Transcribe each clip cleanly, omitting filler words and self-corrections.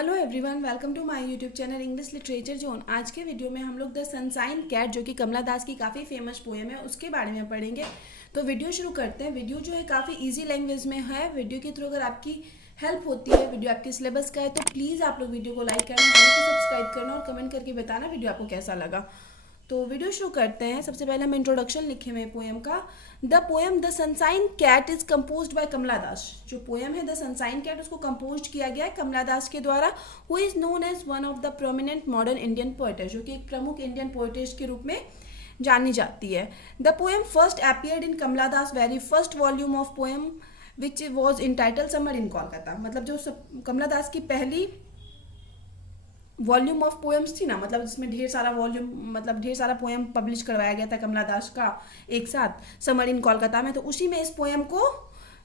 Hello everyone, welcome to my YouTube channel English literature zone. आज के video में हम लोग द सनशाइन कैट, जो कि कमला दास की काफ़ी फेमस पोएम है, उसके बारे में पढ़ेंगे। तो वीडियो शुरू करते हैं। वीडियो जो है काफ़ी इजी लैंग्वेज में है। वीडियो के थ्रू अगर आपकी हेल्प होती है, वीडियो आपके सिलेबस का है, तो प्लीज़ आप लोग वीडियो को लाइक करना, चैनल को सब्सक्राइब करना और कमेंट करके बताना वीडियो आपको कैसा लगा। तो वीडियो शुरू करते हैं। सबसे पहले हम इंट्रोडक्शन लिखे हुए पोएम का। The poem the sunshine cat is composed by Kamala Das. जो पोएम है द सनशाइन कैट, उसको कंपोज किया गया है कमला दास के द्वारा, who is known as one of the prominent modern Indian poetess, जो कि एक प्रमुख इंडियन पोएटेस के रूप में जानी जाती है। The poem first appeared in Kamala Das very first volume of poem which was entitle summer in Kolkata. मतलब जो कमला दास की पहली वॉल्यूम ऑफ पोएम्स थी ना, मतलब जिसमें ढेर सारा वॉल्यूम, मतलब ढेर सारा पोएम पब्लिश करवाया गया था कमला दास का एक साथ समर इन कोलकाता में, तो उसी में इस पोएम को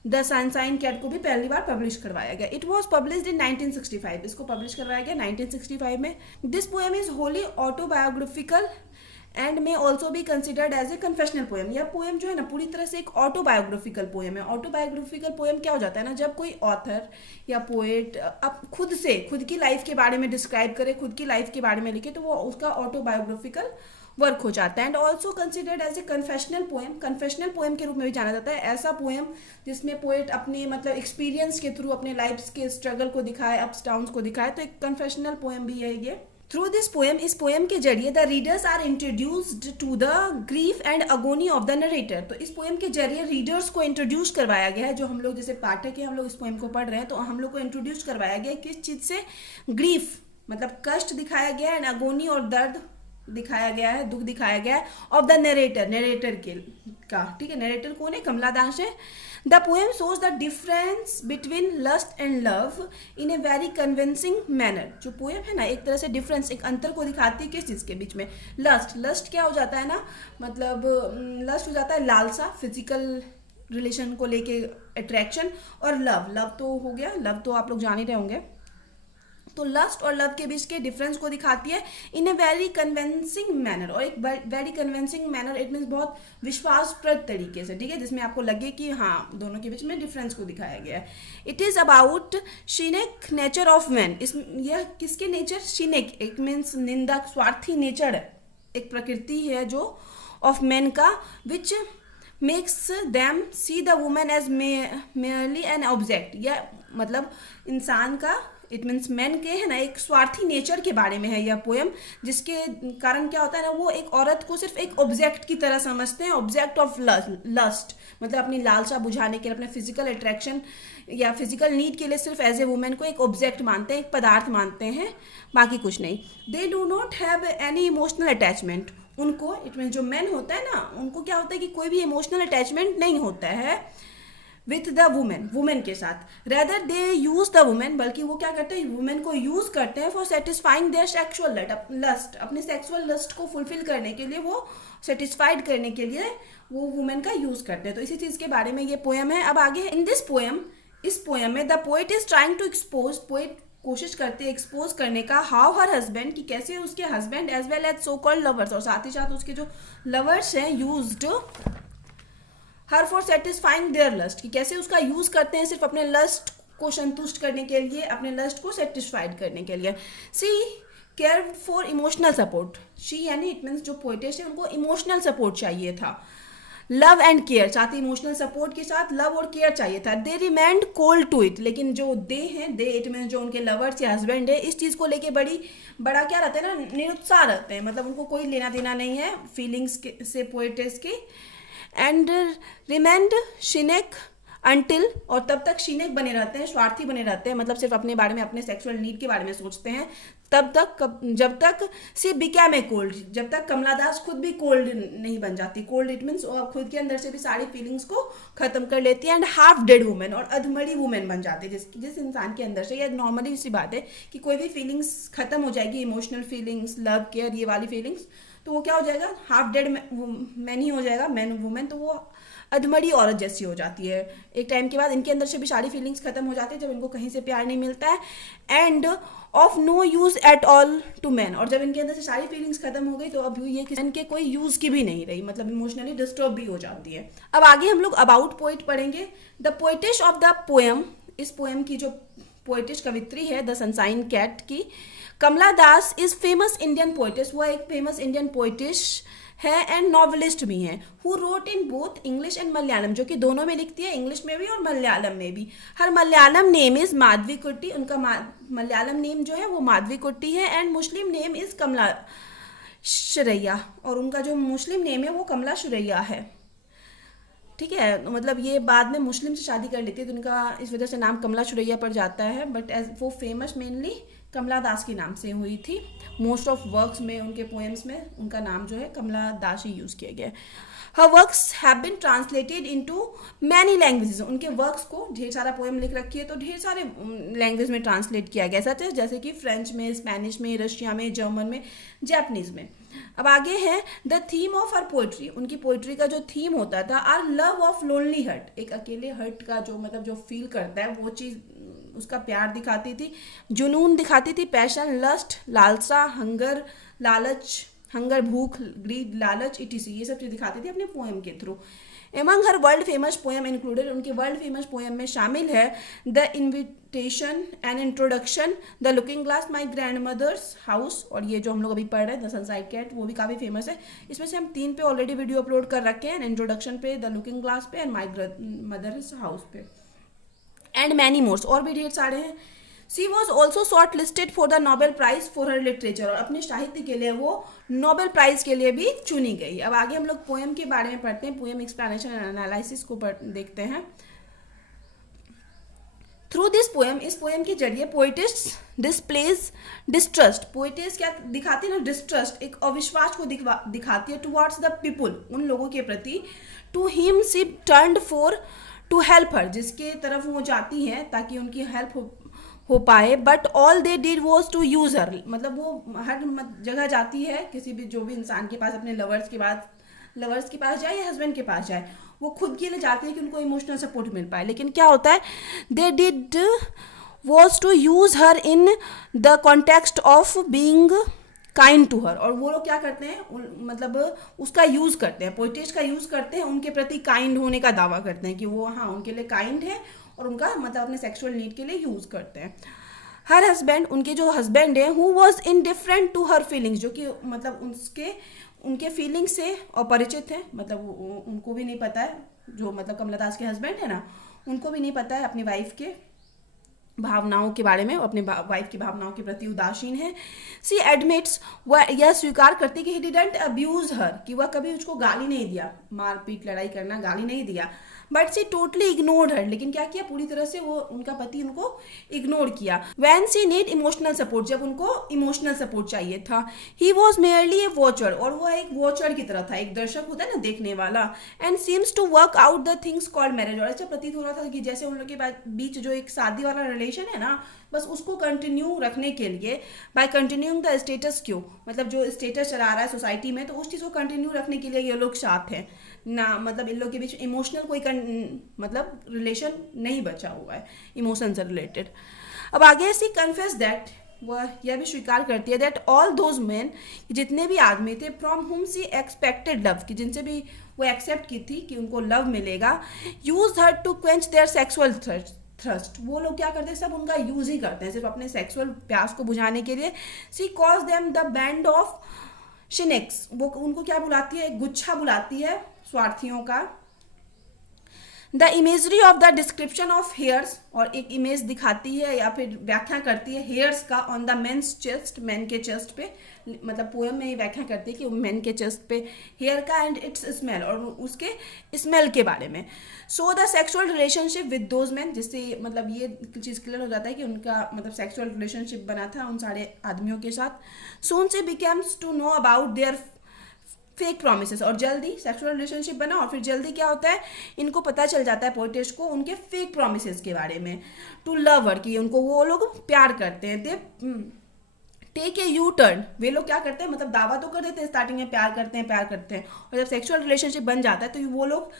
द सनशाइन कैट को भी पहली बार पब्लिश करवाया गया। It was published in 1965। इसको पब्लिश करवाया गया 1965 में। This poem is wholly autobiographical and may also be considered as a confessional poem. यह पोएम जो है ना, पूरी तरह से एक ऑटोबायोग्राफिकल पोएम है। ऑटोबायोग्राफिकल पोएम क्या हो जाता है ना, जब कोई ऑथर या पोएट अब खुद की लाइफ के बारे में डिस्क्राइब करे, खुद की लाइफ के बारे में लिखे, तो वो उसका ऑटोबायोग्राफिकल वर्क हो जाता है। And also considered as a confessional poem. Confessional poem के रूप में भी जाना जाता है ऐसा पोएम जिसमें पोएट अपने मतलब एक्सपीरियंस के थ्रू अपने लाइफ के स्ट्रगल को दिखाए, अप्स डाउन्स को दिखाए, तो एक कन्फेशनल पोएम भी है ये। थ्रू दिस पोएम, इस पोएम के जरिए the readers are introduced to the grief and agony of the narrator. तो इस पोएम के जरिए रीडर्स को इंट्रोड्यूस करवाया गया है। जो हम लोग जैसे पाठक है, हम लोग इस पोएम को पढ़ रहे हैं, तो हम लोग को इंट्रोड्यूस करवाया गया है किस चीज़ से? ग्रीफ मतलब कष्ट दिखाया गया है, एंड अगोनी और दर्द दिखाया गया है, दुख दिखाया गया है, ऑफ द नरेटर के का। ठीक है, नरेटर कौन है? कमला दास है। The poem shows the difference between lust and love in a very convincing manner. जो पोएम है ना, एक तरह से डिफरेंस, एक अंतर को दिखाती है किस चीज़ के बीच में? लस्ट क्या हो जाता है ना, मतलब लस्ट हो जाता है लालसा, फिजिकल रिलेशन को लेके अट्रैक्शन, और लव तो हो गया, लव तो आप लोग जान ही रहे होंगे। तो लस्ट और लव के बीच के डिफरेंस को दिखाती है इन ए वेरी कन्विंसिंग मैनर। और एक very convincing manner, it means बहुत विश्वासप्रद तरीके से, ठीक है, जिसमें आपको लगे कि हाँ, दोनों के बीच में डिफरेंस को दिखाया गया है। It is about cynic nature of man. इस यह किसके नेचर? शिनेक एक मीन्स निंदक, स्वार्थी नेचर है, एक प्रकृति है जो ऑफ मैन का, which makes them see the women as merely an object. या मतलब इंसान का, इट मीन्स मैन के है ना, एक स्वार्थी नेचर के बारे में है यह पोएम, जिसके कारण क्या होता है ना, वो एक औरत को सिर्फ एक ऑब्जेक्ट की तरह समझते हैं, ऑब्जेक्ट ऑफ लस्ट, मतलब अपनी लालसा बुझाने के लिए, अपने फिजिकल अट्रैक्शन या फिजिकल नीड के लिए सिर्फ एज ए वुमेन को एक ऑब्जेक्ट मानते हैं, एक पदार्थ मानते हैं, बाकी कुछ नहीं। They do not have any emotional attachment. उनको, इट मीन जो मैन होता है ना, उनको क्या होता है कि कोई भी इमोशनल अटैचमेंट नहीं होता है विथ द वुमेन के साथ। Rather they use the women, बल्कि वो क्या करते हैं, वुमेन को यूज करते हैं for satisfying their sexual lust, अपने सेक्सुअल लस्ट को फुलफिल करने के लिए, वो सेटिस्फाइड करने के लिए वो वुमेन का यूज करते हैं। तो इसी चीज के बारे में ये पोएम है। अब आगे इन दिस पोएम, इस पोएम में the poet is trying to expose, poet कोशिश करते हैं एक्सपोज करने का, हाउ हर हस्बैंड, कि कैसे उसके husband as well as so called lovers, और साथ ही साथ उसके जो लवर्स हैं, used her for satisfying their lust, कि कैसे उसका यूज करते हैं सिर्फ अपने लस्ट को संतुष्ट करने के लिए, अपने लस्ट को सेटिस्फाइड करने के लिए। She care for emotional support. She यानी इट मीन्स जो पोएटेस है, उनको इमोशनल सपोर्ट चाहिए था। लव एंड केयर, साथ ही इमोशनल सपोर्ट के साथ लव और केयर चाहिए था। दे रिमेंड कोल्ड टू इट, लेकिन जो दे हैं, दे इट मीन्स जो उनके लवर्स या हस्बैंड है, इस चीज़ को लेके बड़ा क्या रहते हैं ना, निरुत्साह रहते हैं, मतलब उनको कोई लेना देना नहीं है फीलिंग्स से पोएटेस की। एंड रिमेंड शिनेक अंटिल, और तब तक शिनेक बने रहते हैं, स्वार्थी बने रहते हैं, मतलब सिर्फ अपने बारे में, अपने सेक्सुअल नीड के बारे में सोचते हैं, तब तक जब तक सी बिकैम ए कोल्ड, जब तक कमला दास खुद भी कोल्ड नहीं बन जाती। कोल्ड इट मीन्स वो खुद के अंदर से भी सारी फीलिंग्स को खत्म कर लेती है। एंड हाफ डेड वुमेन, और अधमरी वुमेन बन जाती है, जिस इंसान के अंदर से, यह नॉर्मली सी बात है कि कोई भी फीलिंग्स खत्म हो जाएगी, इमोशनल फीलिंग्स, लव, केयर, ये वाली फीलिंग्स, तो वो क्या हो जाएगा, हाफ डेड मैन ही हो जाएगा, मैन वुमेन, तो वो अधमरी औरत जैसी हो जाती है। एक टाइम के बाद इनके अंदर से भी सारी फीलिंग्स खत्म हो जाती है, जब इनको कहीं से प्यार नहीं मिलता है। And of no use at all to man, और जब इनके अंदर से सारी फीलिंग्स खत्म हो गई, तो अब ये इनके कोई यूज की भी नहीं रही, मतलब इमोशनली डिस्टर्ब भी हो जाती है। अब आगे हम लोग अबाउट पोइट पढ़ेंगे। द पोइटेश ऑफ द पोएम, इस पोएम की जो पोइटिश कवित्री है द सनसाइन कैट की। कमला दास इज फेमस इंडियन पोइटिस, वह एक फेमस इंडियन पोइटिश है एंड नॉवलिस्ट भी हैं, who wrote in both English and Malayalam, जो कि दोनों में लिखती है, इंग्लिश में भी और मलयालम में भी। हर मलयालम नेम इज माधवी कुट्टी, उनका मलयालम नेम जो है वो माधवी कुट्टी है, एंड मुस्लिम नेम इज कमला शुरैया, और उनका जो मुस्लिम नेम है वो कमला शुरैया है। ठीक है, मतलब ये बाद में मुस्लिम से शादी कर लेती है तो उनका इस वजह से नाम कमला शुरैया पड़ जाता है, बट एज वो फेमस मेनली कमला दास के नाम से हुई थी। मोस्ट ऑफ वर्क्स में, उनके पोएम्स में उनका नाम जो है कमला दास ही यूज़ किया गया है। Her works have been translated into many languages, उनके वर्क्स को ढेर सारा पोएम लिख रखी है तो ढेर सारे लैंग्वेज में ट्रांसलेट किया गया, सच है जैसे कि फ्रेंच में, स्पेनिश में, रशिया में, जर्मन में, जापानीज में। अब आगे है the theme of her poetry, उनकी पोइट्री का जो थीम होता था, are love of lonely heart, एक अकेले हर्ट का जो मतलब जो फील करता है वो चीज़, उसका प्यार दिखाती थी, जुनून दिखाती थी, पैशन, लस्ट, लालसा, हंगर, लालच, हंगर, भूख, ग्रीड, लालच, इटीसी, ये सब चीज़ दिखाती थी अपने पोएम के through. Among her world famous poem included, उनके वर्ल्ड फेमस पोएम में शामिल है the invitation and introduction, the looking glass, my grandmother's house, और ये जो हम लोग अभी पढ़ रहे हैं द सनसाइन कैट, वो भी काफ़ी फेमस है। इसमें से हम 3 पे ऑलरेडी वीडियो अपलोड कर रखे हैं, इंट्रोडक्शन पे, द लुकिंग ग्लास पे, एंड माई मदर्स हाउस पे, एंड मैनी मोर्स, और भी ढेर सारे हैं। She was also short listed for the Nobel prize for her literature, और अपने साहित्य के लिए वो नोबेल प्राइज के लिए भी चुनी गई। अब आगे हम लोग पोएम के बारे में पढ़ते हैं, पोएम एक्सप्लेनेशन एंड एनालिसिस को देखते हैं। थ्रू दिस पोएम, इस पोएम के जरिए पोइटिस्ट डिस्प्लेज डिस्ट्रस्ट, पोइटिस्ट क्या दिखाती है ना, डिस्ट्रस्ट, एक अविश्वास को दिखाती है टुवर्ड्स द पीपुल, उन लोगों के प्रति, to him she turned for to help her, जिसके तरफ वो जाती हैं ताकि उनकी हेल्प हो पाए, but all they did was to use her, मतलब वो हर जगह जाती है, किसी भी जो भी इंसान के पास, अपने लवर्स के पास जाए या हस्बैंड के पास जाए, वो खुद के लिए जाती है कि उनको इमोशनल सपोर्ट मिल पाए, लेकिन क्या होता है, they did was to use her in the context of being kind to her, और वो लोग क्या करते हैं, मतलब उसका यूज़ करते हैं, पोइटिस्ट का यूज़ करते हैं, उनके प्रति काइंड होने का दावा करते हैं कि वो हाँ उनके लिए काइंड है, और उनका मतलब अपने सेक्सुअल नीड के लिए यूज़ करते हैं। हर हस्बैंड, उनके जो हस्बैंड है, who was indifferent to her feelings, जो कि मतलब उनके फीलिंग्स से अपरिचित है, मतलब उनको भी नहीं पता है, जो मतलब कमला दास के हस्बैंड है ना, उनको भी नहीं पता है अपनी वाइफ के भावनाओं के बारे में, अपने वाइफ की भावनाओं के प्रति उदासीन है। सी एडमिट्स, वह यह स्वीकार करती कि ही डिडंट अब्यूज हर, कि वह कभी उसको गाली नहीं दिया, मारपीट लड़ाई करना, गाली नहीं दिया, but C totally ignored her, लेकिन क्या किया, पूरी तरह से वो उनका पति उनको इग्नोर किया। When she need emotional support, जब उनको इमोशनल सपोर्ट चाहिए था, he was merely a watcher, और वह एक वॉचर की तरह था, एक दर्शक होता है ना देखने वाला, and seems to work out the things called marriage, और ऐसा प्रतीत हो रहा था कि जैसे उन लोग के बीच जो एक शादी वाला रिलेशन है ना, बस उसको कंटिन्यू रखने के लिए, by continuing the status quo, मतलब जो स्टेटस चला रहा है सोसाइटी में, तो उस चीज़ को कंटिन्यू रखने के लिए ये लोग साथ हैं ना, मतलब इन लोग के बीच इमोशनल कोई मतलब रिलेशन नहीं बचा हुआ है इमोशन से रिलेटेड। अब आगे सी कन्फेस दैट, वह यह भी स्वीकार करती है दैट ऑल दोज मैन, जितने भी आदमी थे, फ्रॉम हुम सी एक्सपेक्टेड लव, कि जिनसे भी वो एक्सेप्ट की थी कि उनको लव मिलेगा, use her to quench their sexual thrust, वो लोग क्या करते हैं, सब उनका यूज ही करते हैं सिर्फ अपने सेक्सुअल प्यास को बुझाने के लिए। She calls them the band of cynics, वो उनको क्या बुलाती है, एक गुच्छा बुलाती है स्वार्थियों का। The imagery of the description of hairs, और एक इमेज दिखाती है या फिर व्याख्या करती है हेयर्स का, on the men's chest, man के चेस्ट पे, मतलब पोएम में ये व्याख्या करती है कि मैन के चेस्ट पे हेयर का, एंड इट्स स्मेल, और उसके स्मेल के बारे में। So the sexual relationship with those man, जिससे मतलब ये चीज़ क्लियर हो जाता है कि उनका मतलब सेक्सुअल रिलेशनशिप बना था उन सारे आदमियों के साथ। Soon she becomes to know about their fake promises, और जल्दी सेक्सुअल रिलेशनशिप बना, और फिर जल्दी क्या होता है, इनको पता चल जाता है पोइटिस्ट को उनके फेक प्रोमिसेस के बारे में, टू लवर, कि उनको वो लोग प्यार करते हैं। They take a U turn, वे लोग क्या करते हैं, मतलब दावा तो कर देते हैं स्टार्टिंग में प्यार करते हैं, और जब सेक्सुअल रिलेशनशिप बन जाता है तो वो लोग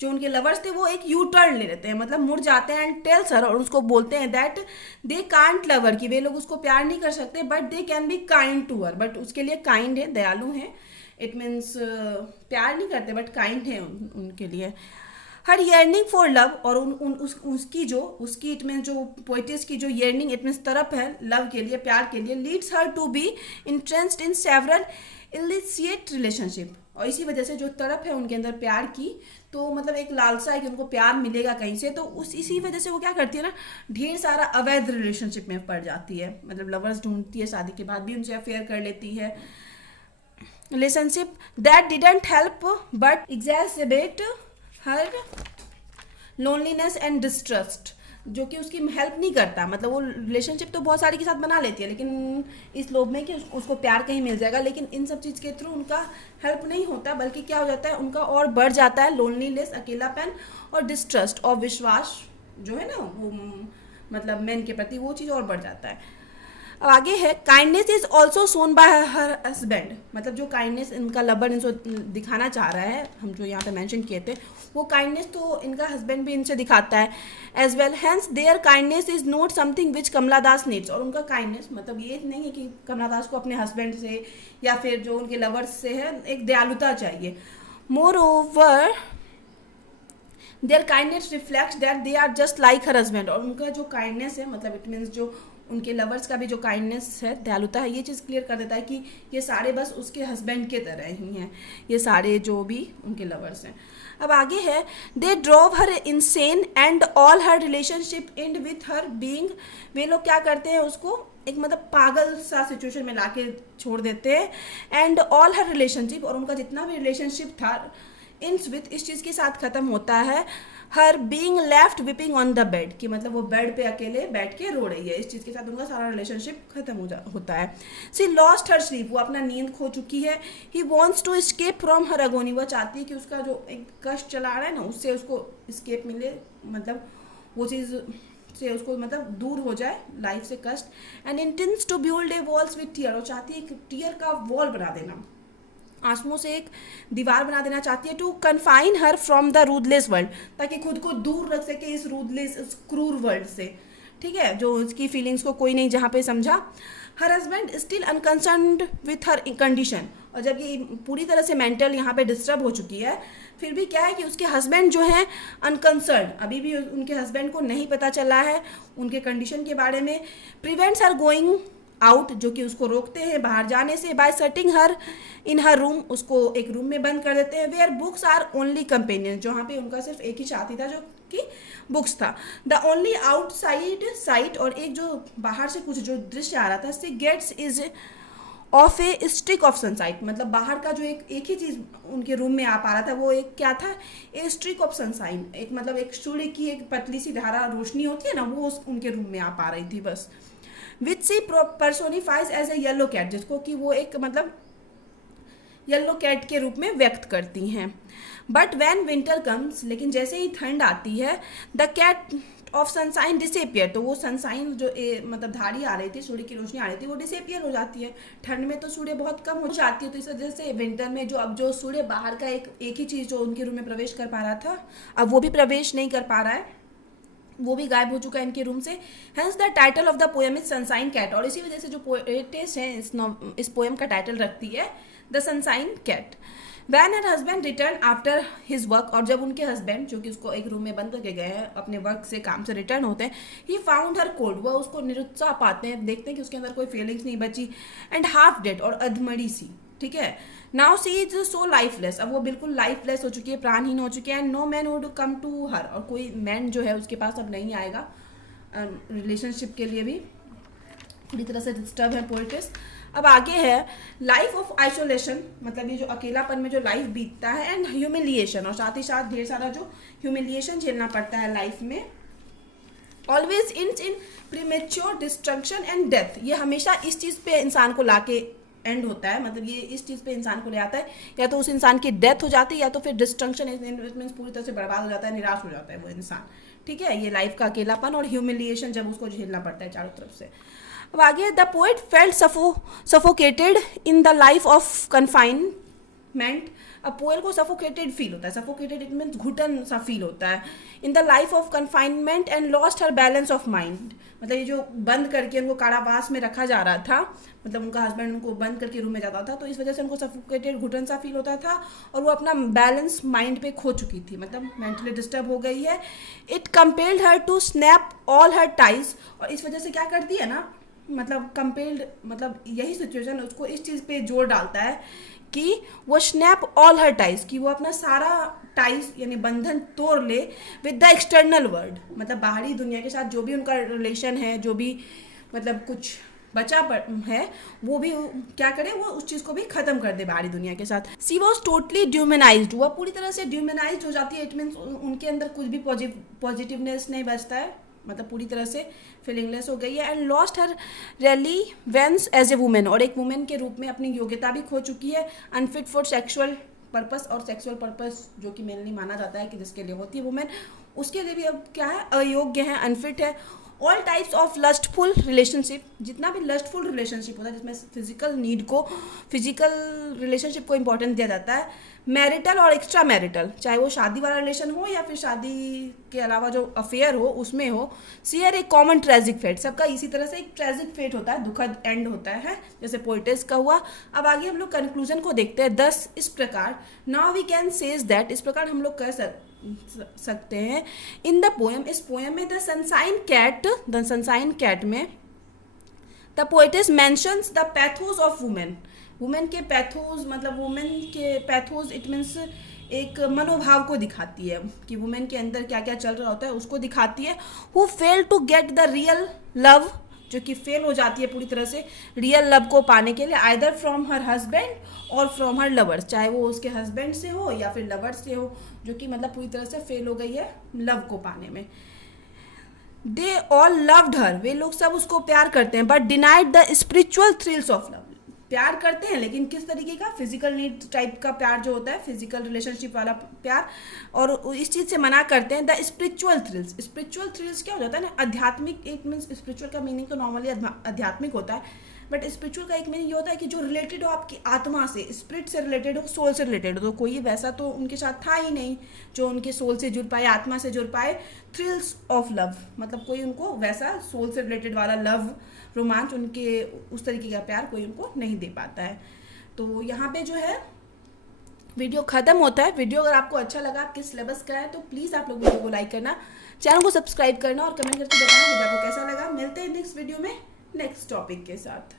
जो उनके लवर्स थे वो एक यू टर्न ले लेते हैं, मतलब मुड़ जाते हैं, एंड टेल्स हर, और उसको बोलते हैं दैट दे कांट लवर, कि वे लोग उसको प्यार नहीं कर सकते, but they can be kind to her, but उसके लिए काइंड है, दयालु है, इट मीन्स प्यार नहीं करते बट काइंड है उनके लिए। हर yearning फॉर लव, और उसकी इट मीन जो पोइटिस की जो yearning इट मीन तरफ है लव के लिए, प्यार के लिए, leads her to be interest in several illicit relationship, और इसी वजह से जो तड़प है उनके अंदर प्यार की, तो मतलब एक लालसा है कि उनको प्यार मिलेगा कहीं से, तो उस इसी वजह से वो क्या करती है ना, ढेर सारा अवैध रिलेशनशिप में पड़ जाती है, मतलब लवर्स ढूंढती है, शादी के बाद भी उनसे अफेयर कर लेती है, relationship that didn't help but exasperate her loneliness and distrust, जो कि उसकी हेल्प नहीं करता, मतलब वो रिलेशनशिप तो बहुत सारी के साथ बना लेती है, लेकिन इस लोभ में कि उसको प्यार कहीं मिल जाएगा, लेकिन इन सब चीज़ के थ्रू उनका हेल्प नहीं होता, बल्कि क्या हो जाता है उनका और बढ़ जाता है लोनलीनेस, अकेलापन, और डिस्ट्रस्ट और विश्वास जो है ना वो मतलब मैन के प्रति वो चीज़ और बढ़ जाता है। अब आगे है, kindness is also shown by her husband, मतलब जो काइंडनेस इनका लवर इनको दिखाना चाह रहा है, हम जो यहाँ पे मेंशन किए थे, वो काइंडनेस तो इनका हस्बैंड भी इनसे दिखाता है as well, hence their kindness is not something which Kamala Das needs, और उनका काइंडनेस मतलब ये नहीं है कि कमला दास को अपने हस्बैंड से या फिर जो उनके लवर्स से है एक दयालुता चाहिए, moreover their kindness reflects that they are just like her husband, और उनका जो काइंडनेस है मतलब इट मीन्स जो उनके लवर्स का भी जो काइंडनेस है, दयालुता है, ये चीज़ क्लियर कर देता है कि ये सारे बस उसके हस्बैंड के तरह ही हैं, ये सारे जो भी उनके लवर्स हैं। अब आगे है, they drove her insane and all her relationship and with her being, वे लोग क्या करते हैं उसको एक मतलब पागल सा सिचुएशन में लाके छोड़ देते हैं, एंड ऑल हर रिलेशनशिप, और उनका जितना भी रिलेशनशिप था इंस विथ इस चीज़ के साथ ख़त्म होता है, her being left weeping on the bed, कि मतलब वो बेड पे अकेले बैठ के रो रही है, इस चीज़ के साथ उनका सारा रिलेशनशिप खत्म होता है। सी लॉस्ट हर स्लीप, वो अपना नींद खो चुकी है, he wants to escape from her agony, वह चाहती है कि उसका जो एक कष्ट चला रहा है ना उससे उसको स्केप मिले, मतलब वो चीज़ से उसको मतलब दूर हो जाए लाइफ से कष्ट, and intends to build a walls with tear, और चाहती है एक टीयर का वॉल बना देना, आंसुओं से एक दीवार बना देना चाहती है, to confine her from the ruthless world, ताकि खुद को दूर रख सके इस रूदलेस इस क्रूर वर्ल्ड से, ठीक है, जो उसकी फीलिंग्स को कोई नहीं जहाँ पे समझा। Her husband still unconcerned with her condition, और जब ये पूरी तरह से मेंटल यहाँ पे डिस्टर्ब हो चुकी है, फिर भी क्या है कि उसके हस्बैंड जो हैं अनकंसर्न, अभी भी उनके हस्बैंड को नहीं पता चला है उनके कंडीशन के बारे में, प्रिवेंट्स हर गोइंग आउट, जो कि उसको रोकते हैं बाहर जाने से, by setting her in her room, उसको एक रूम में बंद कर देते हैं, where books are only companion, जहाँ पे उनका सिर्फ एक ही साथी था जो कि बुक्स था, द ओनली आउटसाइड साइट, और एक जो बाहर से कुछ जो दृश्य आ रहा था, she gets is of a streak of sunshine, मतलब बाहर का जो एक ही चीज़ उनके रूम में आ पा रहा था वो एक क्या था, ए स्ट्रिक ऑफ सनसाइन, एक मतलब एक सूर्य की एक पतली सी धारा रोशनी होती है ना, वो उनके रूम में आ पा रही थी बस, विच सी पर्सोनिफाइज एज ए येलो कैट, जिसको कि वो एक मतलब येलो कैट के रूप में व्यक्त करती हैं। बट वैन विंटर कम्स, लेकिन जैसे ही ठंड आती है, the cat of sunshine disappear, तो वो सनसाइन जो मतलब धारी आ रही थी, सूर्य की रोशनी आ रही थी, वो डिसेपियर हो जाती है, ठंड में तो सूर्य बहुत कम हो जाती है, तो इस वजह से विंटर में जो अब जो सूर्य बाहर का एक ही चीज़ जो उनके रूम में प्रवेश कर पा रहा था, अब वो भी प्रवेश नहीं कर पा रहा है, वो भी गायब हो चुका है इनके रूम से, hence the title of the poem is sunshine cat, और इसी वजह से जो पोएटेस है इस पोएम का टाइटल रखती है the sunshine cat. When her husband return after his work, और जब उनके हस्बैंड जो कि उसको एक रूम में बंद करके गए हैं अपने वर्क से काम से रिटर्न होते हैं, ही फाउंड हर कोल्ड, वह उसको निरुत्साह पाते हैं, देखते हैं कि उसके अंदर कोई फीलिंग्स नहीं बची, एंड हाफ डेड, और अधमड़ी सी, ठीक है, now see is so lifeless, अब वो बिल्कुल लाइफलेस हो चुकी है, प्राणहीन हो चुकी है, and no man would come to her, और कोई मैन जो है उसके पास अब नहीं आएगा, रिलेशनशिप के लिए भी पूरी तरह से डिस्टर्ब है पोएटिस। अब आगे है लाइफ ऑफ आइसोलेशन, मतलब ये जो अकेलापन में जो लाइफ बीतता है, एंड ह्यूमिलिएशन, और साथ ही साथ ढेर सारा जो ह्यूमिलिएशन झेलना पड़ता है लाइफ में, always in premature destruction and death, ये हमेशा इस चीज़ पे इंसान को लाके एंड होता है, मतलब ये इस चीज़ पे इंसान को ले आता है, या तो उस इंसान की डेथ हो जाती है, या तो फिर डिस्ट्रक्शन, मीन्स पूरी तरह से बर्बाद हो जाता है, निराश हो जाता है वो इंसान, ठीक है, ये लाइफ का अकेलापन और ह्यूमिलिएशन जब उसको झेलना पड़ता है चारों तरफ से। अब आगे, the poet felt suffocated in the life of confinement अब पोएल को सफोकेटेड फील होता है, सफोकेटेड इट मीन्स घुटन सा फील होता है, in the life of confinement and lost her balance of mind. मतलब ये जो बंद करके उनको कारावास में रखा जा रहा था, मतलब उनका हस्बैंड उनको बंद करके रूम में जाता था, तो इस वजह से उनको सफोकेटेड घुटन सा फील होता था और वो अपना बैलेंस माइंड पे खो चुकी थी, मतलब मेंटली डिस्टर्ब हो गई है। It compelled her to snap all her ties, और इस वजह से क्या करती है ना, मतलब कंपेल्ड मतलब यही सिचुएशन उसको इस चीज़ पे जोर डालता है कि वो स्नैप ऑल हर टाइज, कि वो अपना सारा टाइज यानी बंधन तोड़ ले विद द एक्सटर्नल वर्ल्ड, मतलब बाहरी दुनिया के साथ जो भी उनका रिलेशन है, जो भी मतलब कुछ बचा है, वो भी क्या करे, वो उस चीज़ को भी ख़त्म कर दे बाहरी दुनिया के साथ। सी वॉज टोटली ड्यूमेनाइज्ड, वह पूरी तरह से ड्यूमेनाइज्ड हो जाती है। इट मीन्स उनके अंदर कुछ भी पॉजिटिवनेस नहीं बचता है, मतलब पूरी तरह से फीलिंगलेस हो गई है। And lost her relevance as a women, और एक वुमेन के रूप में अपनी योग्यता भी खो चुकी है। अनफिट फॉर सेक्सुअल पर्पस, और सेक्सुअल पर्पस जो कि मेनली माना जाता है कि जिसके लिए होती है वुमेन, उसके लिए भी अब क्या है, अयोग्य है, अनफिट है। All types of lustful relationship, जितना भी लस्टफुल रिलेशनशिप होता है जिसमें फिजिकल नीड को, फिजिकल रिलेशनशिप को इंपॉर्टेंस दिया जाता है, मैरिटल और एक्स्ट्रा मैरिटल, चाहे वो शादी वाला रिलेशन हो या फिर शादी के अलावा जो अफेयर हो उसमें हो, शेयर एक कॉमन ट्रेजिक फेट, सबका इसी तरह से एक ट्रेजिक फेट होता है, दुखद एंड होता है, जैसे पोइटिस का हुआ। अब आगे हम लोग कंक्लूजन को देखते हैं। 10 इस प्रकार, now we can says that, इस प्रकार हम लोग कह सकते हैं इन द पोएम, इस पोएम में द सनशाइन कैट में the poetess mentions the pathos of women, women के पैथोस, मतलब वुमेन के पैथोस इट मीन्स एक मनोभाव को दिखाती है कि वुमेन के अंदर क्या क्या चल रहा होता है, उसको दिखाती है। Who fail to get the real love, जो कि फेल हो जाती है पूरी तरह से रियल लव को पाने के लिए, आइदर फ्रॉम हर हस्बैंड और फ्रॉम हर लवर्स, चाहे वो उसके हस्बैंड से हो या फिर लवर से हो, जो कि मतलब पूरी तरह से फेल हो गई है लव को पाने में। दे ऑल लव्ड हर, वे लोग सब उसको प्यार करते हैं, but denied the spiritual thrills of love, प्यार करते हैं लेकिन किस तरीके का, फिजिकल नीड टाइप का प्यार जो होता है, फिजिकल रिलेशनशिप वाला प्यार, और इस चीज़ से मना करते हैं। The spiritual thrills, spiritual thrills क्या हो जाता है ना, आध्यात्मिक, एक मीन्स स्पिरिचुअल का मीनिंग तो नॉर्मली आध्यात्मिक होता है, बट स्पिरिचुअल का एक मीनिंग ये होता है कि जो रिलेटेड हो आपकी आत्मा से, स्पिरिट से रिलेटेड हो, सोल से रिलेटेड हो। तो कोई वैसा तो उनके साथ था ही नहीं जो उनके सोल से जुड़ पाए, आत्मा से जुड़ पाए। थ्रिल्स ऑफ लव, मतलब कोई उनको वैसा सोल से रिलेटेड वाला लव, रोमांच, उनके उस तरीके का प्यार कोई उनको नहीं दे पाता है। तो यहाँ पे जो है वीडियो ख़त्म होता है। वीडियो अगर आपको अच्छा लगा, आपके सिलेबस का है, तो प्लीज़ आप लोग वीडियो को लाइक करना, चैनल को सब्सक्राइब करना और कमेंट करके बताना वीडियो आपको कैसा लगा। मिलते हैं नेक्स्ट वीडियो में नेक्स्ट टॉपिक के साथ।